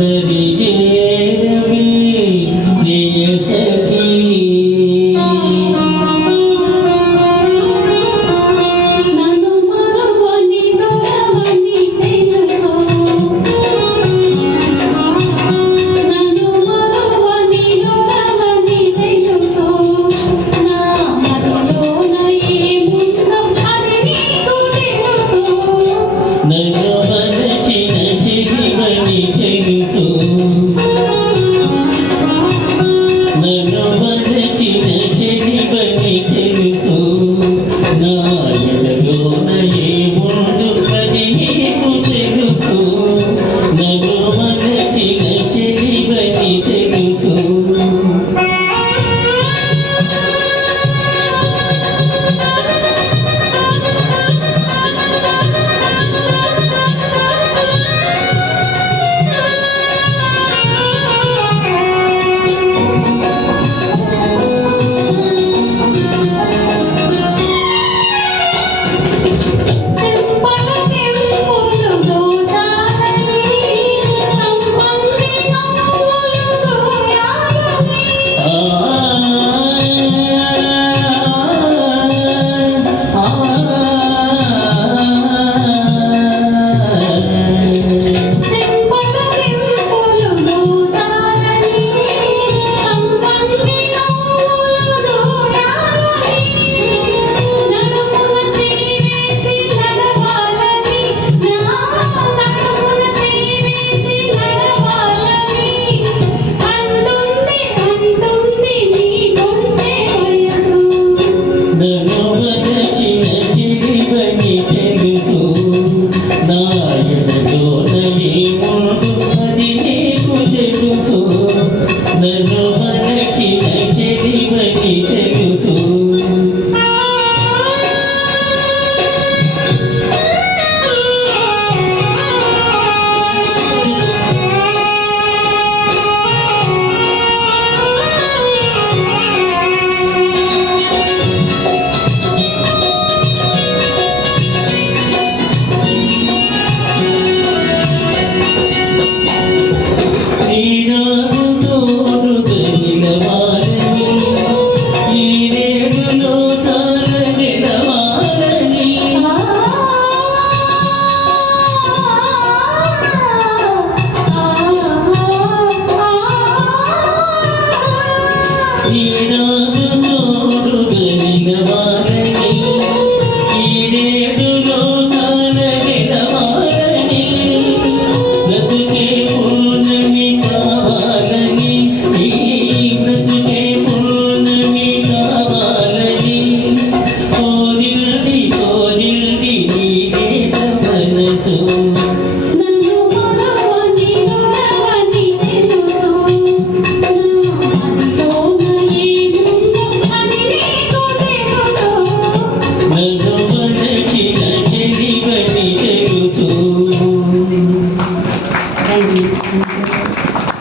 Devi நீ முன் 你的